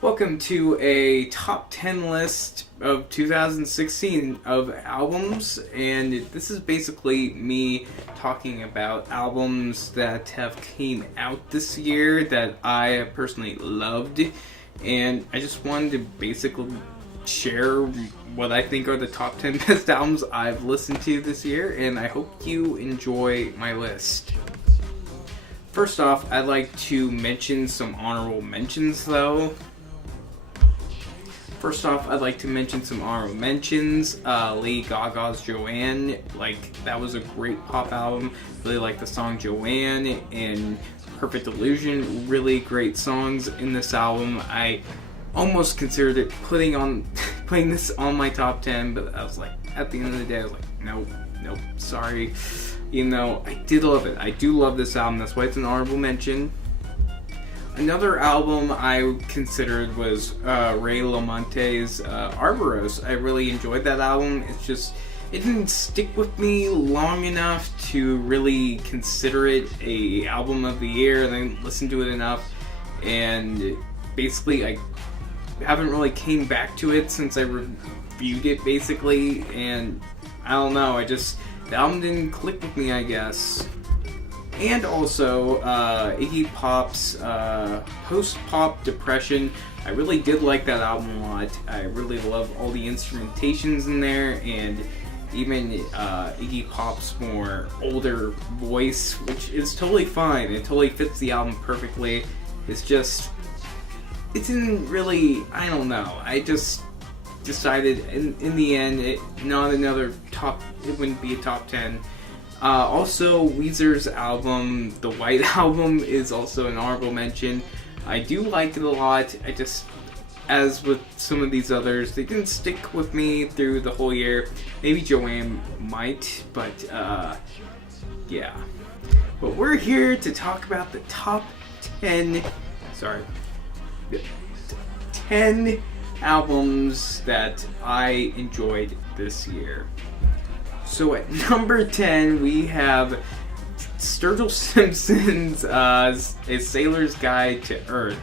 Welcome to a top 10 list of 2016 of albums, and this is basically me talking about albums that have came out this year that I personally loved, and I just wanted to basically share what I think are the top 10 best albums I've listened to this year, and I hope you enjoy my list. First off, I'd like to mention some honorable mentions though. First off, I'd like to mention some honorable mentions. Lady Gaga's Joanne, that was a great pop album. Really like the song Joanne and Perfect Illusion. Really great songs in this album. I almost considered it putting this on my top 10, but I was like, at the end of the day, I was like, nope, sorry. I did love it. I do love this album. That's why it's an honorable mention. Another album I considered was Ray LaMonte's Arboros. I really enjoyed that album. It didn't stick with me long enough to really consider it a album of the year, and I didn't listen to it enough. And basically, I haven't really came back to it since I reviewed it, basically. And I don't know, the album didn't click with me, I guess. And also, Iggy Pop's Post-Pop Depression. I really did like that album a lot. I really love all the instrumentations in there, and even Iggy Pop's more older voice, which is totally fine. It totally fits the album perfectly. It didn't really, I don't know. I just decided in the end, it wouldn't be a top 10. Also, Weezer's album, The White Album, is also an honorable mention. I do like it a lot. As with some of these others, they didn't stick with me through the whole year. Maybe Joanne might, but yeah. But we're here to talk about the top 10 albums that I enjoyed this year. So at number 10, we have Sturgill Simpson's A Sailor's Guide to Earth.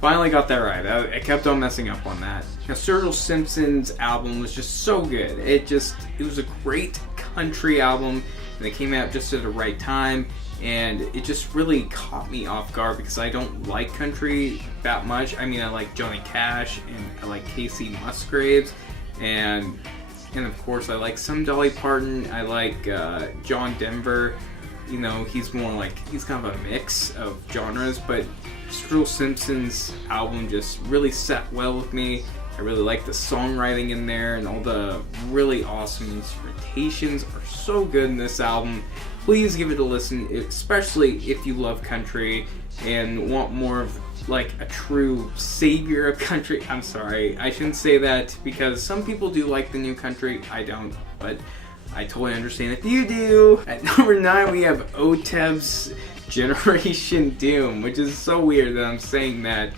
Finally got that right. I kept on messing up on that. Now, Sturgill Simpson's album was just so good. It was a great country album, and it came out just at the right time, and it just really caught me off guard because I don't like country that much. I mean, I like Johnny Cash, and I like Casey Musgraves, and of course I like some Dolly Parton. I like John Denver. He's kind of a mix of genres, but Sturgill Simpson's album just really sat well with me. I really like the songwriting in there, and all the really awesome instrumentations are so good in this album. Please give it a listen, especially if you love country and want more of a true savior of country. I'm sorry, I shouldn't say that because some people do like the new country. I don't, but I totally understand if you do. At number 9, we have Oteb's Generation Doom, which is so weird that I'm saying that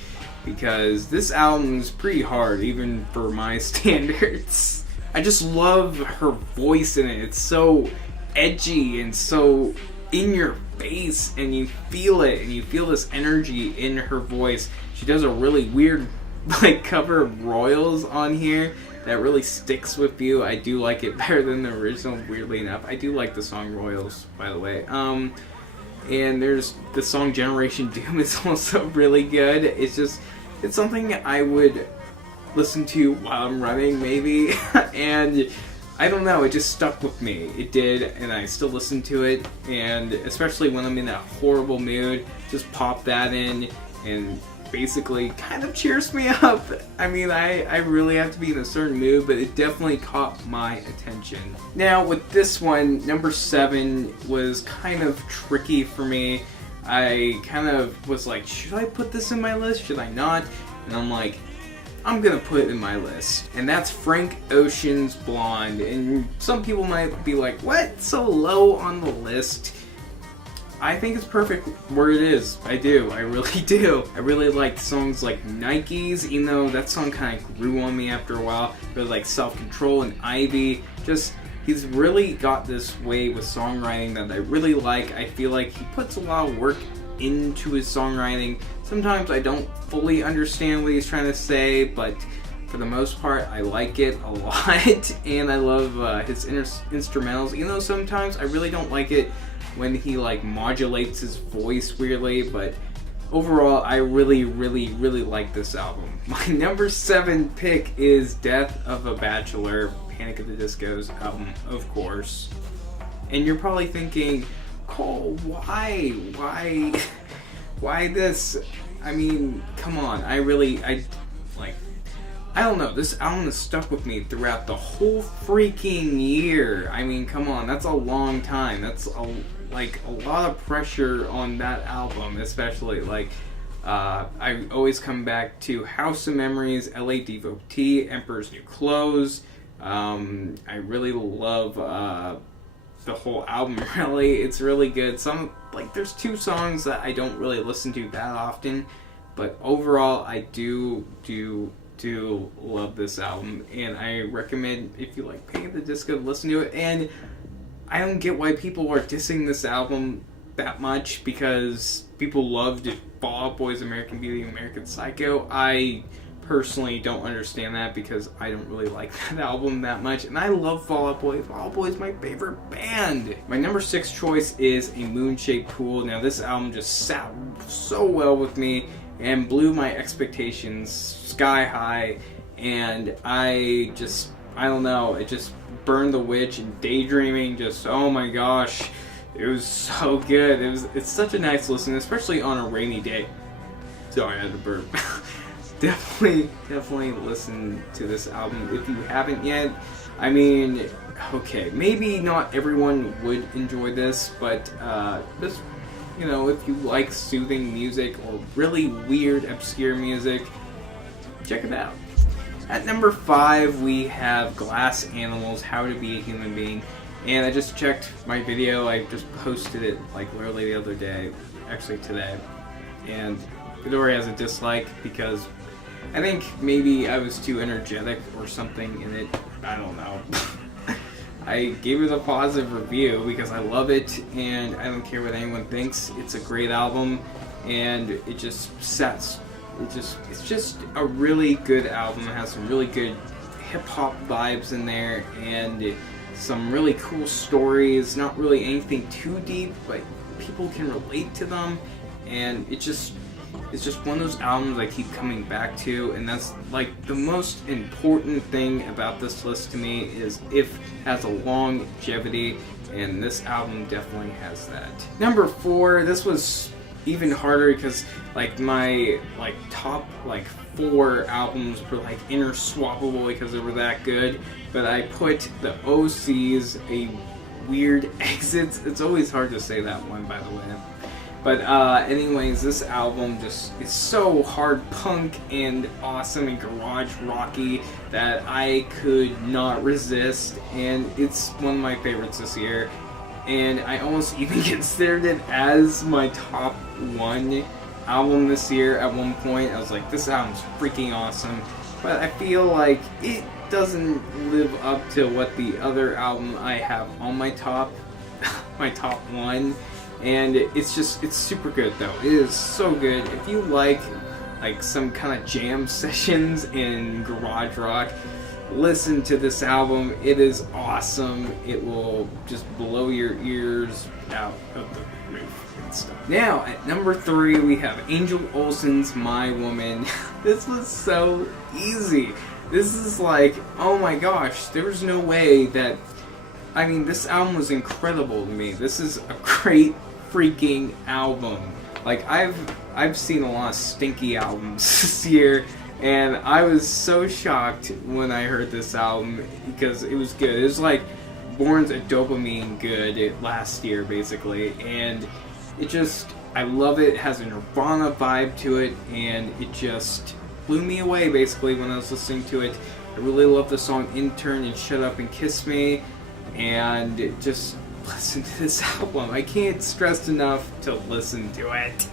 because this album is pretty hard, even for my standards. I just love her voice in it. It's so edgy and so in your face, and you feel it, and you feel this energy in her voice. She does a really weird cover of Royals on here that really sticks with you. I do like it better than the original, weirdly enough. I do like the song Royals, by the way. And there's the song Generation Doom is also really good. It's something I would listen to while I'm running, maybe. And I don't know, it just stuck with me. It did, and I still listen to it, and especially when I'm in that horrible mood, just pop that in, and basically kind of cheers me up. I mean, I really have to be in a certain mood, but it definitely caught my attention. Now, with this one, number 7 was kind of tricky for me. I kind of was like, should I put this in my list? Should I not? And I'm like, I'm gonna put it in my list, and that's Frank Ocean's Blonde. And some people might be like, what? So low on the list? I think it's perfect where it is. I do. I really do. I really like songs like Nikes, even though that song kind of grew on me after a while. But like Self-Control and Ivy. He's really got this way with songwriting that I really like. I feel like he puts a lot of work into his songwriting. Sometimes I don't fully understand what he's trying to say, but for the most part, I like it a lot, and I love his instrumentals, even though sometimes I really don't like it when he like modulates his voice weirdly, but overall, I really like this album. My number 7 pick is Death of a Bachelor, Panic at the Disco's album, of course. And you're probably thinking, Cole, why this? I mean, come on, I don't know, this album has stuck with me throughout the whole freaking year. I mean, come on, that's a long time. That's a lot of pressure on that album, especially. I always come back to House of Memories, LA Devotee, Emperor's New Clothes. I really love the whole album, really. It's really good. There's 2 songs that I don't really listen to that often, but overall, I do love this album, and I recommend, if you like Panic at the Disco, listen to it. And I don't get why people are dissing this album that much, because people loved Fall Out Boy's American Beauty, American Psycho. I personally don't understand that, because I don't really like that album that much, and I love Fall Out Boy. Fall Out Boy is my favorite band. My number 6 choice is A Moon-Shaped Pool. Now, this album just sat so well with me and blew my expectations sky high, and I don't know, it just burned the witch, and Daydreaming, just, oh my gosh, it was so good. It's such a nice listen, especially on a rainy day. Sorry, I had to burp. Definitely listen to this album if you haven't yet. I mean, okay, maybe not everyone would enjoy this, but this, if you like soothing music or really weird, obscure music, check it out. At number 5, we have Glass Animals, How to Be a Human Being. And I just checked my video. I just posted it literally the other day, actually today. And it already has a dislike, because I think maybe I was too energetic or something in it. I don't know. I gave it a positive review because I love it, and I don't care what anyone thinks. It's a great album, and it just sets. It's just a really good album. It has some really good hip-hop vibes in there, and some really cool stories. Not really anything too deep, but people can relate to them, and it's just one of those albums I keep coming back to, and that's the most important thing about this list to me, is if it has a longevity, and this album definitely has that. Number 4, this was even harder, because my top 4 albums were interswappable because they were that good, but I put the OC's A Weird Exits. It's always hard to say that one, by the way. But anyways, this album just is so hard punk and awesome and garage rocky that I could not resist, and it's one of my favorites this year. And I almost even considered it as my top 1 album this year at one point. I was like, this album's freaking awesome, but I feel like it doesn't live up to what the other album I have on my top 1. And it's super good though. It is so good. If you like some kind of jam sessions in garage rock, listen to this album. It is awesome. It will just blow your ears out of the roof and stuff. Now, at number 3, we have Angel Olsen's My Woman. This was so easy. This is oh my gosh, there was no way that... I mean, this album was incredible to me. This is a great freaking album. I've seen a lot of stinky albums this year, and I was so shocked when I heard this album, because it was good. It was Born's a dopamine good last year, basically, and I love it. It has a Nirvana vibe to it, and it just blew me away, basically, when I was listening to it. I really love the song Intern and Shut Up and Kiss Me, and just listen to this album. I can't stress enough to listen to it.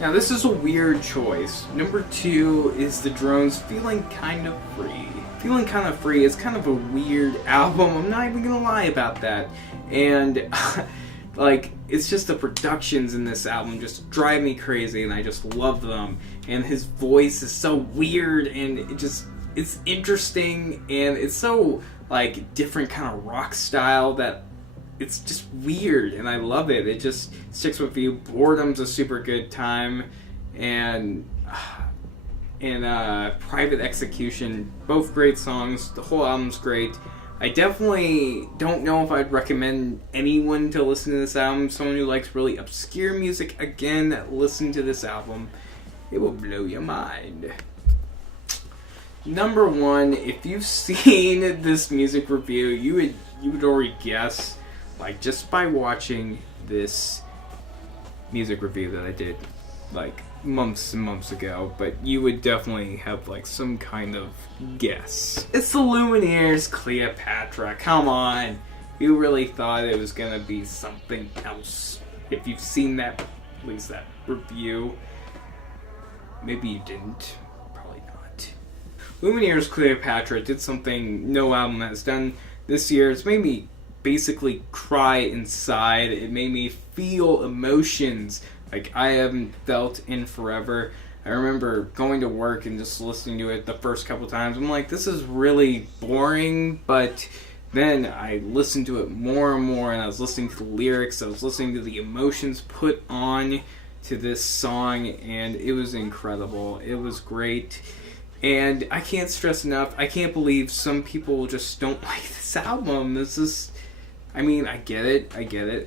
Now, this is a weird choice. Number 2 is The Drones' Feeling Kind of Free. Feeling Kind of Free is kind of a weird album. I'm not even gonna lie about that. And like, it's just the productions in this album just drive me crazy, and I just love them. And his voice is so weird, and it's interesting, and it's so, like, different kind of rock style that it's just weird, and I love it. It just sticks with you. Boredom's a super good time, and Private Execution, both great songs. The whole album's great. I definitely don't know if I'd recommend anyone to listen to this album. Someone who likes really obscure music, again, listen to this album. It will blow your mind. Number 1, if you've seen this music review, you would already guess, like, just by watching this music review that I did, like, months and months ago, but you would definitely have, like, some kind of guess. It's the Lumineers' Cleopatra. Come on. You really thought it was gonna be something else. If you've seen that, at least that review. Maybe you didn't. Probably not. Lumineers' Cleopatra did something no album has done this year. It's made me basically cry inside. It made me feel emotions like I haven't felt in forever. I remember going to work and just listening to it the first couple times. I'm like, this is really boring, but then I listened to it more and more, and I was listening to the lyrics, I was listening to the emotions put on to this song, and it was incredible. It was great. And I can't stress enough, I can't believe some people just don't like this album. This is... I mean, I get it.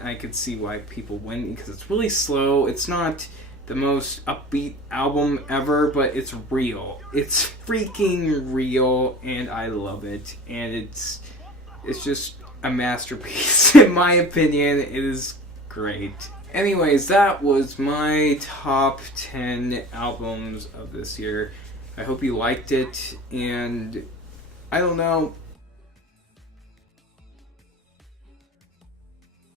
I could see why people win, because it's really slow. It's not the most upbeat album ever, but it's real. It's freaking real, and I love it. And it's just a masterpiece, in my opinion. It is great. Anyways, that was my top 10 albums of this year. I hope you liked it, and I don't know,